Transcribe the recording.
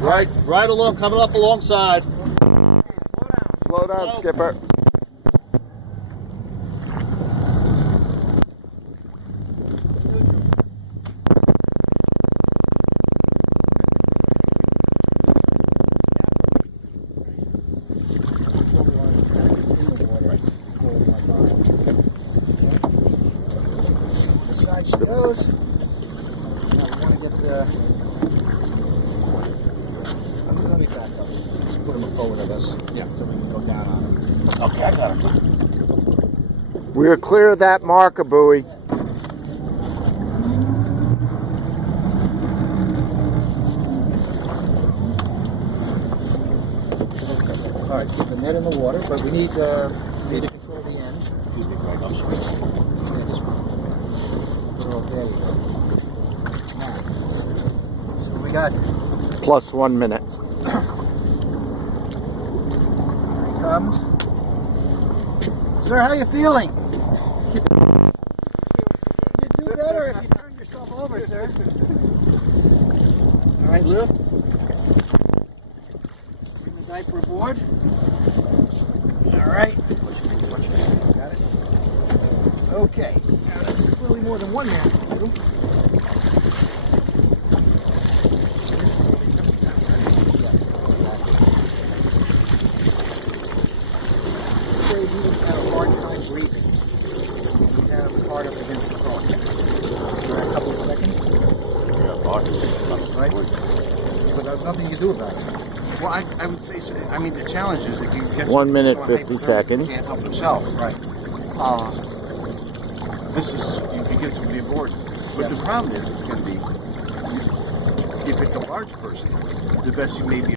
Right along, coming up alongside. Slow down, skipper. This side she goes. Now we want to get the. Let me back up. Let's put him forward of us. Yeah, so we can go down on him. Okay, I got him. We are clear of that marker buoy. All right, keep the net in the water, but we need to control the end. Excuse me, Greg, I'm sorry. Yeah, just put it over. There we go. Now, so we got. Plus 1 minute. Here he comes. Sir, how you feeling? You'd do better if you turned yourself over, sir. All right, Lou. Bring the diaper aboard. All right. Got it. Okay. Now this is clearly more than one man can do. Say you had a hard time breathing. You have hard up against the car. For a couple of seconds. Right? But there's nothing you do about it. Well, I would say, so, I mean, the challenge is if you get 1 minute, someone 50 hypothermic, seconds. He can't help himself, right? This is, you get somebody aboard. But the problem is, it's going to be, if it's a large person, the best you may be